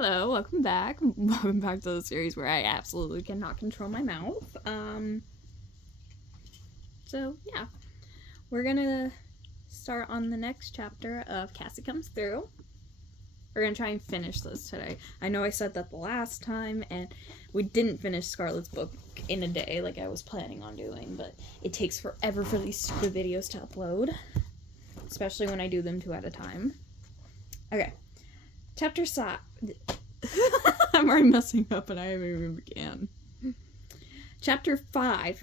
Hello, welcome back. Welcome back to the series where I absolutely cannot control my mouth. So yeah, we're gonna start on the next chapter of Cassie Comes Through. We're gonna try and finish this today. I know I said that the last time, and we didn't finish Scarlett's book in a day like I was planning on doing, but it takes forever for these stupid videos to upload, especially when I do them 2 at a time. Okay. Chapter 5. I'm already messing up and I haven't even began. Chapter 5.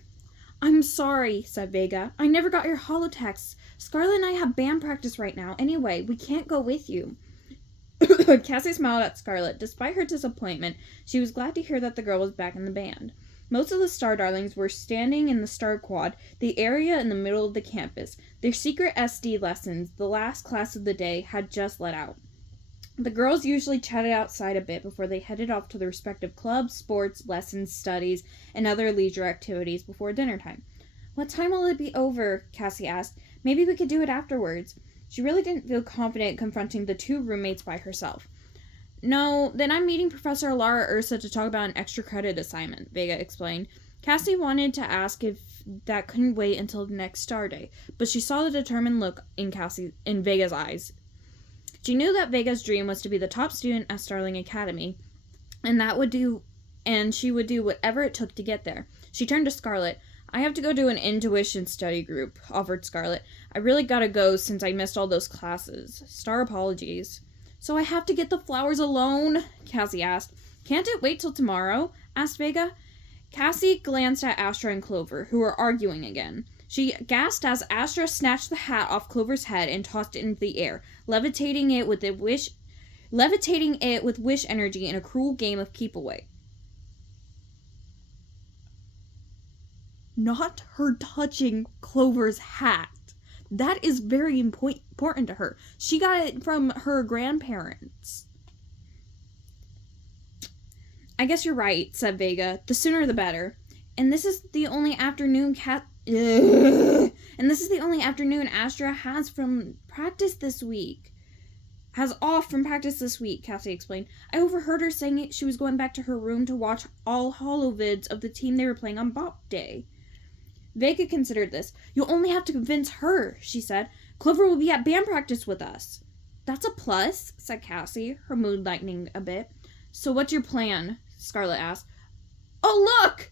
I'm sorry, said Vega. I never got your holotext. Scarlett and I have band practice right now. Anyway, we can't go with you. Cassie smiled at Scarlett. Despite her disappointment, she was glad to hear that the girl was back in the band. Most of the Star Darlings were standing in the Star Quad, the area in the middle of the campus. Their secret SD lessons, the last class of the day, had just let out. The girls usually chatted outside a bit before they headed off to their respective clubs, sports, lessons, studies, and other leisure activities before dinner time. What time will it be over? Cassie asked. Maybe we could do it afterwards. She really didn't feel confident confronting the 2 roommates by herself. No, then I'm meeting Professor Lara Ursa to talk about an extra credit assignment, Vega explained. Cassie wanted to ask if that couldn't wait until the next star day, but she saw the determined look in Vega's eyes. She knew that Vega's dream was to be the top student at Starling Academy, and she would do whatever it took to get there. She turned to Scarlett. I have to go to an intuition study group, offered Scarlett. I really gotta go since I missed all those classes. Star apologies. So I have to get the flowers alone? Cassie asked. Can't it wait till tomorrow? Asked Vega. Cassie glanced at Astra and Clover, who were arguing again. She gasped as Astra snatched the hat off Clover's head and tossed it into the air, levitating it with wish energy in a cruel game of keep away. Not her touching Clover's hat. That is very important to her. She got it from her grandparents. I guess you're right, said Vega. The sooner the better. And this is the only afternoon Astra has from practice this week. Has off from practice this week, Cassie explained. I overheard her saying she was going back to her room to watch all holo vids of the team they were playing on Bop Day. Vega considered this. You'll only have to convince her, she said. Clover will be at band practice with us. That's a plus, said Cassie, her mood lightening a bit. So what's your plan? Scarlett asked. Oh, look!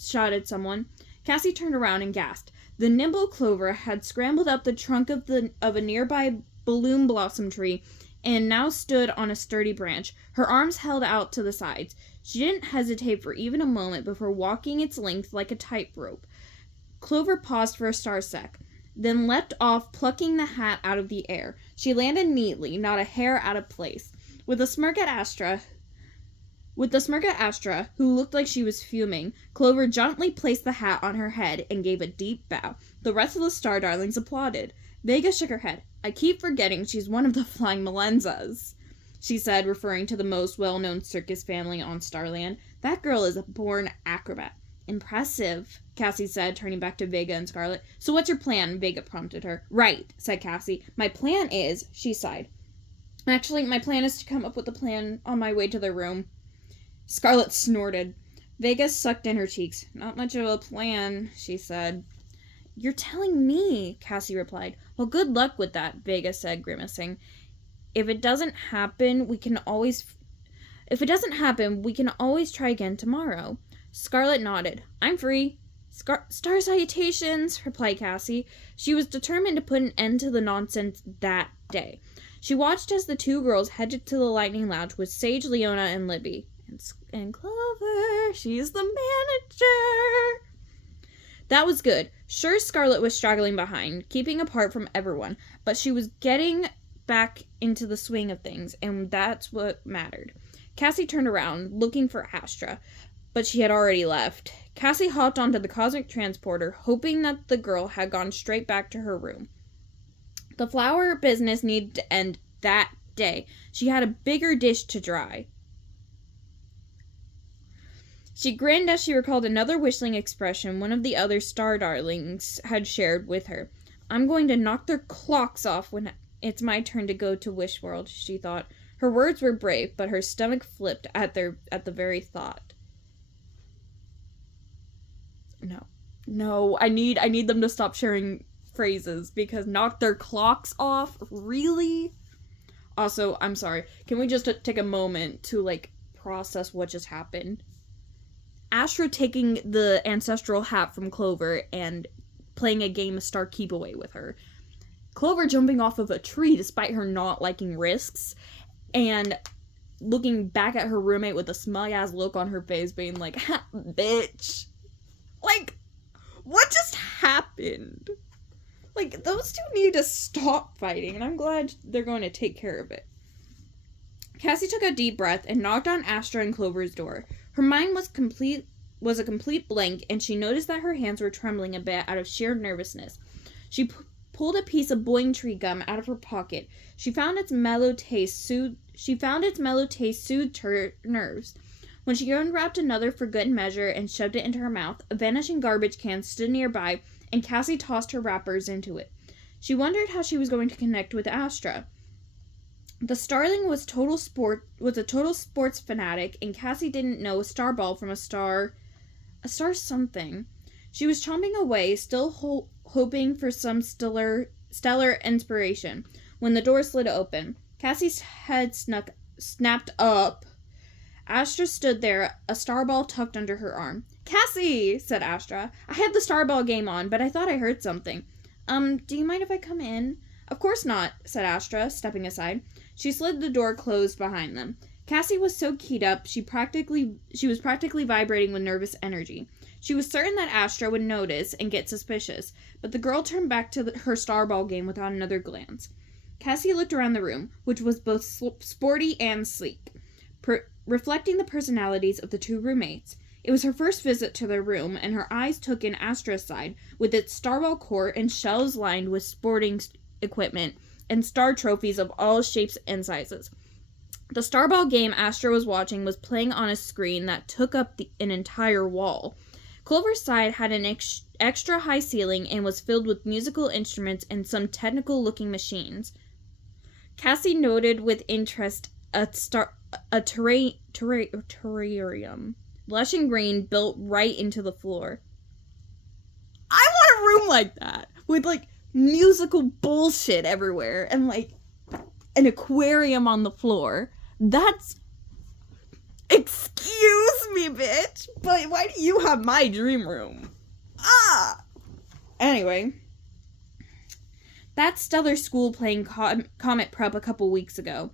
Shouted someone. Cassie turned around and gasped. The nimble Clover had scrambled up the trunk of a nearby balloon blossom tree and now stood on a sturdy branch, her arms held out to the sides. She didn't hesitate for even a moment before walking its length like a tightrope. Clover paused for a star sec, then leapt off, plucking the hat out of the air. She landed neatly, not a hair out of place. With a smirk at Astra, who looked like she was fuming, Clover gently placed the hat on her head and gave a deep bow. The rest of the Star Darlings applauded. Vega shook her head. I keep forgetting she's one of the Flying Melenzas, she said, referring to the most well-known circus family on Starland. That girl is a born acrobat. Impressive, Cassie said, turning back to Vega and Scarlett. So what's your plan? Vega prompted her. Right, said Cassie. My plan is, she sighed. Actually, my plan is to come up with a plan on my way to their room. Scarlett snorted. Vega sucked in her cheeks. Not much of a plan, she said. You're telling me, Cassie replied. Well, good luck with that, Vega said, grimacing. If it doesn't happen, we can always try again tomorrow. Scarlett nodded. I'm free. Star salutations, replied Cassie. She was determined to put an end to the nonsense that day. She watched as the 2 girls headed to the Lightning Lounge with Sage, Leona, and Libby. And Clover, she's the manager. That was good. Sure, Scarlett was straggling behind, keeping apart from everyone, but she was getting back into the swing of things, and that's what mattered. Cassie turned around, looking for Astra, but she had already left. Cassie hopped onto the cosmic transporter, hoping that the girl had gone straight back to her room. The flower business needed to end that day. She had a bigger dish to dry. She grinned as she recalled another whistling expression one of the other Star Darlings had shared with her. I'm going to knock their clocks off when it's my turn to go to Wish World, she thought. Her words were brave, but her stomach flipped at the very thought. No, I need them to stop sharing phrases, because knock their clocks off? Really? Also, I'm sorry. Can we just take a moment to, like, process what just happened? Astra taking the ancestral hat from Clover and playing a game of Star Keep Away with her. Clover jumping off of a tree despite her not liking risks, and looking back at her roommate with a smug-ass look on her face, being like, ha, bitch. Like, what just happened? Like, those two need to stop fighting, and I'm glad they're going to take care of it. Cassie took a deep breath and knocked on Astra and Clover's door. Her mind was a complete blank, and she noticed that her hands were trembling a bit out of sheer nervousness. She pulled a piece of boing tree gum out of her pocket. She found its mellow taste soothed her nerves. When she unwrapped another for good measure and shoved it into her mouth, a vanishing garbage can stood nearby, and Cassie tossed her wrappers into it. She wondered how she was going to connect with Astra. The starling was a total sports fanatic, and Cassie didn't know a star ball from a star something. She was chomping away, still hoping for some stellar inspiration, when the door slid open. Cassie's head snapped up. Astra stood there, a star ball tucked under her arm. "Cassie," said Astra, "I had the star ball game on, but I thought I heard something. Do you mind if I come in?" "Of course not," said Astra, stepping aside. She slid the door closed behind them. Cassie was so keyed up, she was practically vibrating with nervous energy. She was certain that Astra would notice and get suspicious, but the girl turned back to her star ball game without another glance. Cassie looked around the room, which was both sporty and sleek, reflecting the personalities of the two roommates. It was her first visit to their room, and her eyes took in Astra's side, with its starball court and shelves lined with sporting equipment and star trophies of all shapes and sizes. The starball game Astra was watching was playing on a screen that took up an entire wall. Clover's side had an extra high ceiling and was filled with musical instruments and some technical-looking machines. Cassie noted with interest a terrarium, lush and green, built right into the floor. I want a room like that, with, like, musical bullshit everywhere, and, like, an aquarium on the floor. That's... Excuse me, bitch, but why do you have my dream room? Anyway. "That's Stellar School playing Comet Prep a couple weeks ago,"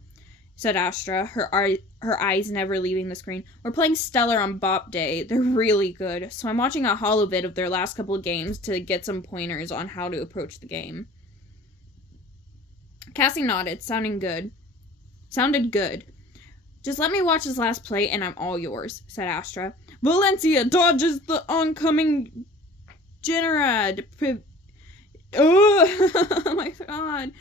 said Astra, her eyes never leaving the screen. "We're playing Stellar on Bop Day. They're really good, so I'm watching a holo vid of their last couple of games to get some pointers on how to approach the game." Cassie nodded, sounded good. "Just let me watch this last play and I'm all yours," said Astra. "Valencia dodges the oncoming Generad. Oh my god.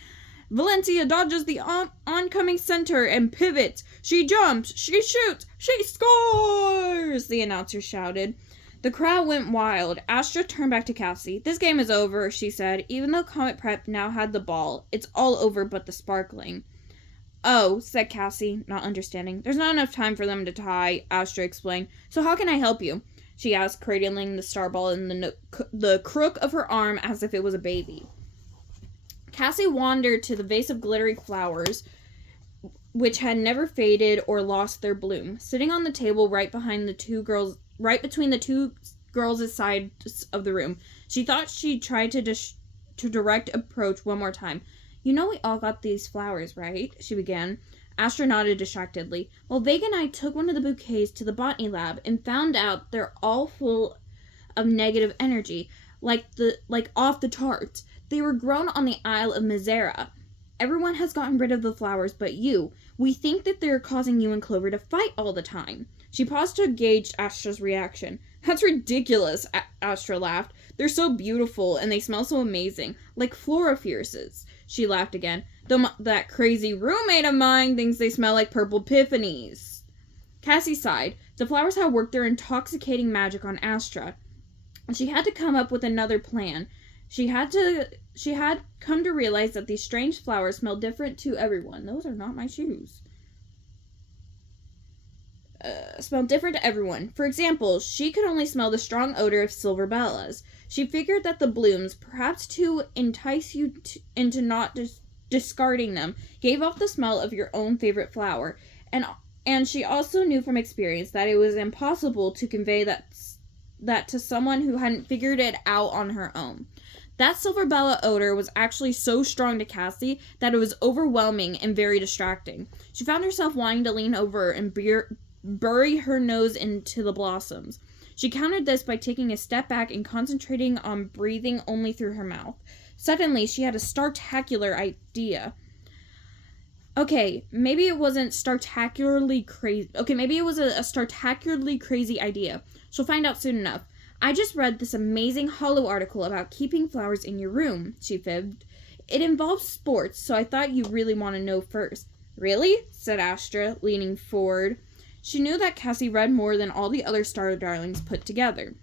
Valencia dodges the oncoming center and pivots. She jumps, she shoots, she scores!" the announcer shouted. The crowd went wild. Astra turned back to Cassie. "This game is over," she said. "Even though Comet Prep now had the ball, it's all over but the sparkling." "Oh," said Cassie, not understanding. "There's not enough time for them to tie," Astra explained. "So how can I help you?" she asked, cradling the starball in the crook of her arm as if it was a baby. Cassie wandered to the vase of glittery flowers, which had never faded or lost their bloom, sitting on the table right between the two girls' sides of the room. She thought she'd try to direct approach one more time. "You know we all got these flowers, right?" she began. Astra nodded distractedly. "Well, Vega and I took one of the bouquets to the botany lab and found out they're all full of negative energy, like off the charts. They were grown on the Isle of Mizera. Everyone has gotten rid of the flowers but you. We think that they're causing you and Clover to fight all the time." She paused to gauge Astra's reaction. "That's ridiculous," Astra laughed. "They're so beautiful and they smell so amazing, like Florafierces." She laughed again. "Though that crazy roommate of mine thinks they smell like purple epiphanies." Cassie sighed. The flowers had worked their intoxicating magic on Astra. She had to come up with another plan. She had come to realize that these strange flowers smelled different to everyone. Those are not my shoes. smelled different to everyone. For example, she could only smell the strong odor of silver bellas. She figured that the blooms, perhaps to entice you into not discarding them, gave off the smell of your own favorite flower. And she also knew from experience that it was impossible to convey that to someone who hadn't figured it out on her own. That silver bella odor was actually so strong to Cassie that it was overwhelming and very distracting. She found herself wanting to lean over and bury her nose into the blossoms. She countered this by taking a step back and concentrating on breathing only through her mouth. Suddenly, she had a startacular idea. Okay, maybe it wasn't startacularly crazy. Okay, maybe it was a startacularly crazy idea. She'll find out soon enough. I just read this amazing Hollow article about keeping flowers in your room, she fibbed. It involves sports, so I thought you really want to know first. Really? Said Astra, leaning forward. She knew that Cassie read more than all the other Star Darlings put together.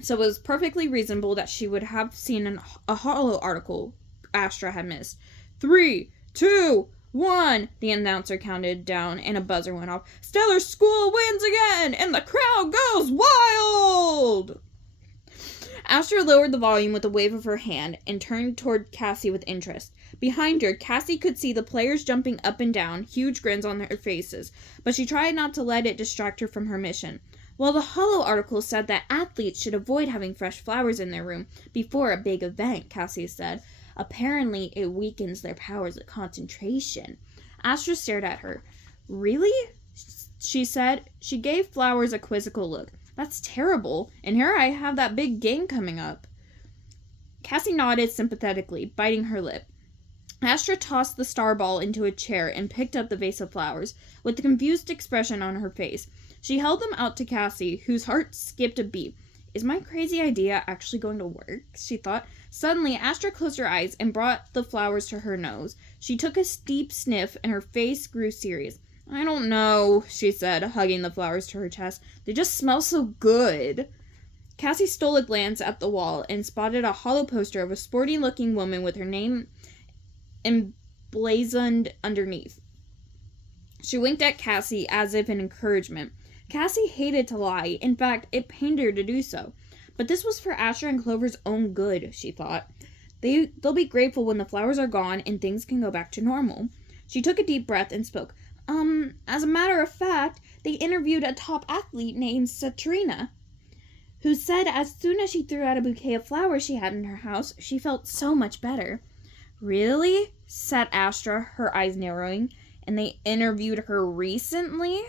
So it was perfectly reasonable that she would have seen a Hollow article Astra had missed. 3, 2, 1, the announcer counted down, and a buzzer went off. Stellar School wins again, and the crowd goes wild! Astra lowered the volume with a wave of her hand and turned toward Cassie with interest. Behind her, Cassie could see the players jumping up and down, huge grins on their faces, but she tried not to let it distract her from her mission. Well, the Hollow article said that athletes should avoid having fresh flowers in their room before a big event, Cassie said. Apparently, it weakens their powers of concentration. Astra stared at her. Really? She said. She gave Flowers a quizzical look. That's terrible. And here I have that big game coming up. Cassie nodded sympathetically, biting her lip. Astra tossed the star ball into a chair and picked up the vase of flowers, with a confused expression on her face. She held them out to Cassie, whose heart skipped a beat. Is my crazy idea actually going to work? She thought. Suddenly, Astra closed her eyes and brought the flowers to her nose. She took a deep sniff, and her face grew serious. I don't know, she said, hugging the flowers to her chest. They just smell so good. Cassie stole a glance at the wall and spotted a Hollow poster of a sporty-looking woman with her name emblazoned underneath. She winked at Cassie as if in encouragement. Cassie hated to lie. In fact, it pained her to do so. But this was for Astra and Clover's own good, she thought. They'll be grateful when the flowers are gone and things can go back to normal. She took a deep breath and spoke. As a matter of fact, they interviewed a top athlete named Satrina, who said as soon as she threw out a bouquet of flowers she had in her house, she felt so much better. Really? Said Astra, her eyes narrowing. And they interviewed her recently?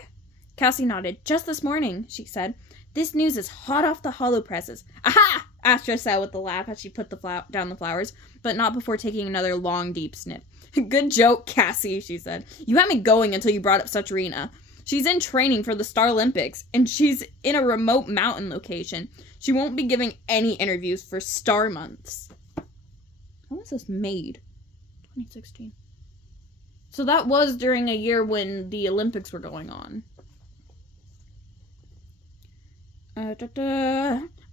Cassie nodded. Just this morning, she said. This news is hot off the Hollow presses. Aha! Astra said with a laugh as she put down the flowers, but not before taking another long, deep sniff. Good joke, Cassie, she said. You had me going until you brought up Satrina. She's in training for the Star Olympics, and she's in a remote mountain location. She won't be giving any interviews for Star Months. When was this made? 2016. So that was during a year when the Olympics were going on.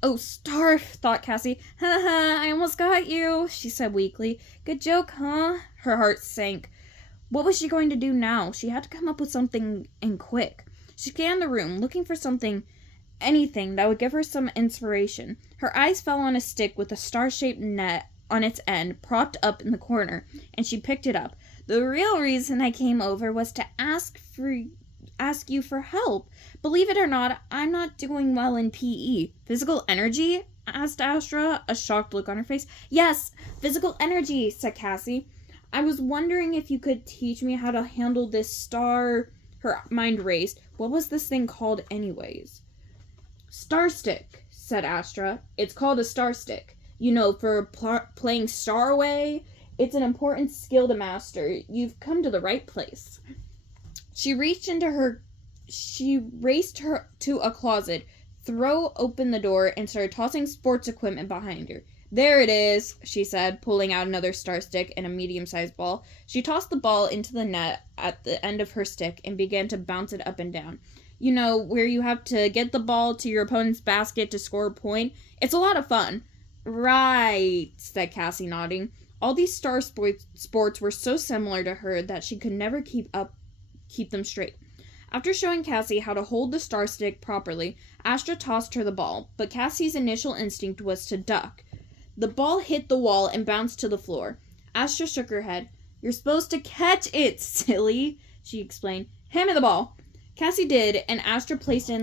Oh, Star, thought Cassie. Haha, I almost got you, she said weakly. Good joke, huh? Her heart sank. What was she going to do now? She had to come up with something, and quick. She scanned the room, looking for anything that would give her some inspiration. Her eyes fell on a stick with a star-shaped net on its end, propped up in the corner, and she picked it up. The real reason I came over was to ask you for help. Believe it or not, I'm not doing well in PE. Physical energy? Asked Astra, a shocked look on her face. Yes, physical energy, said Cassie. I was wondering if you could teach me how to handle this star. Her mind raced. What was this thing called anyways? Star stick, said Astra. It's called a star stick. You know, for playing Star Away. It's an important skill to master. You've come to the right place. She raced her to a closet, threw open the door, and started tossing sports equipment behind her. There it is, she said, pulling out another star stick and a medium-sized ball. She tossed the ball into the net at the end of her stick and began to bounce it up and down. You know, where you have to get the ball to your opponent's basket to score a point. It's a lot of fun. Right, said Cassie, nodding. All these star sports were so similar to her that she could never keep them straight. After showing Cassie how to hold the star stick properly, Astra tossed her the ball, but Cassie's initial instinct was to duck. The ball hit the wall and bounced to the floor. Astra shook her head. "You're supposed to catch it, silly," she explained. "Hand me the ball." Cassie did, and Astra placed it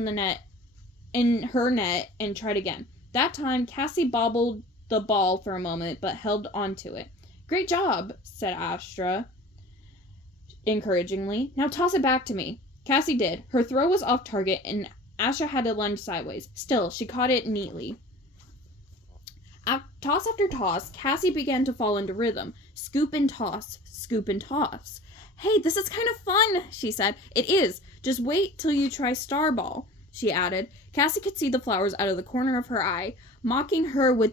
in her net and tried again. That time, Cassie bobbled the ball for a moment, but held on to it. "Great job," said Astra encouragingly. "Now toss it back to me." Cassie did. Her throw was off target, and Astra had to lunge sideways. Still, she caught it neatly. Toss after toss, Cassie began to fall into rhythm. Scoop and toss, scoop and toss. "Hey, this is kind of fun," she said. "It is. Just wait till you try star ball," she added. Cassie could see the flowers out of the corner of her eye, mocking her with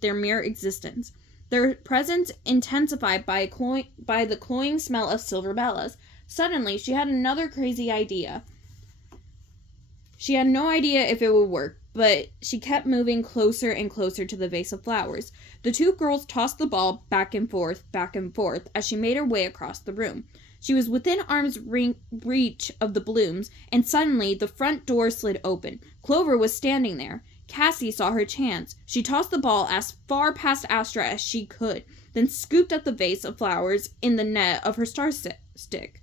their mere existence. Their presence intensified by the cloying smell of silver bellas. Suddenly, she had another crazy idea. She had no idea if it would work, but she kept moving closer and closer to the vase of flowers. The two girls tossed the ball back and forth, as she made her way across the room. She was within arm's reach of the blooms, and suddenly the front door slid open. Clover was standing there. Cassie saw her chance. She tossed the ball as far past Astra as she could, then scooped up the vase of flowers in the net of her star stick.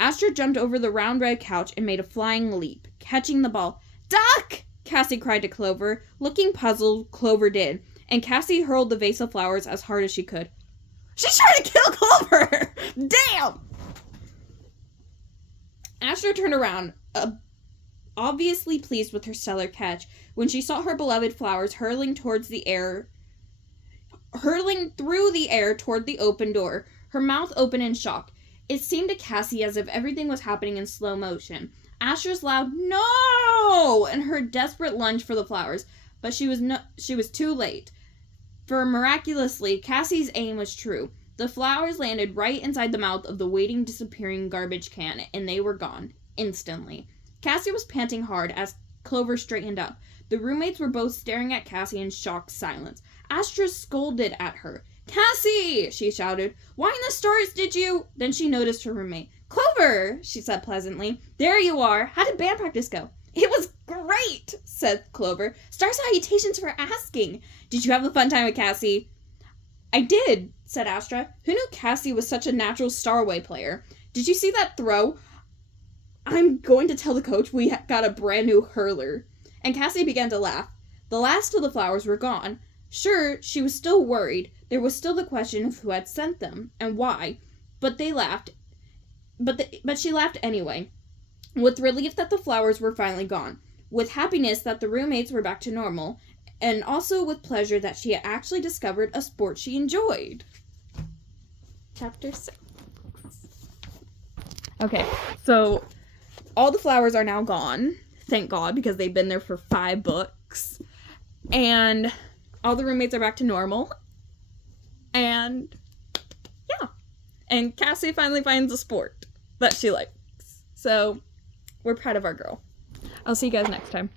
Astra jumped over the round red couch and made a flying leap, catching the ball. "Duck!" Cassie cried to Clover. Looking puzzled, Clover did, and Cassie hurled the vase of flowers as hard as she could. "She's trying to kill Clover!" "Damn!" Astra turned around, obviously pleased with her stellar catch, when she saw her beloved flowers hurling through the air toward the open door, her mouth open in shock. It seemed to Cassie as if everything was happening in slow motion. Astra's loud "No!" and her desperate lunge for the flowers, but she was too late. For miraculously, Cassie's aim was true. The flowers landed right inside the mouth of the waiting, disappearing garbage can, and they were gone, instantly. Cassie was panting hard as Clover straightened up. The roommates were both staring at Cassie in shocked silence. Astra scolded at her. "Cassie!" she shouted. "Why in the stars did you—" Then she noticed her roommate. "Clover!" she said pleasantly. "There you are. How did band practice go?" "It was great," said Clover. "Star salutations for asking. Did you have a fun time with Cassie?" "I did," said Astra. "Who knew Cassie was such a natural starway player? Did you see that throw? I'm going to tell the coach we got a brand new hurler." And Cassie began to laugh. The last of the flowers were gone. Sure, she was still worried. There was still the question of who had sent them, and why. But they laughed. But she laughed anyway, with relief that the flowers were finally gone, with happiness that the roommates were back to normal, and also with pleasure that she had actually discovered a sport she enjoyed. Chapter 6. Okay, so all the flowers are now gone, thank God, because they've been there for 5 books, and all the roommates are back to normal, and yeah, and Cassie finally finds a sport that she likes, so we're proud of our girl. I'll see you guys next time.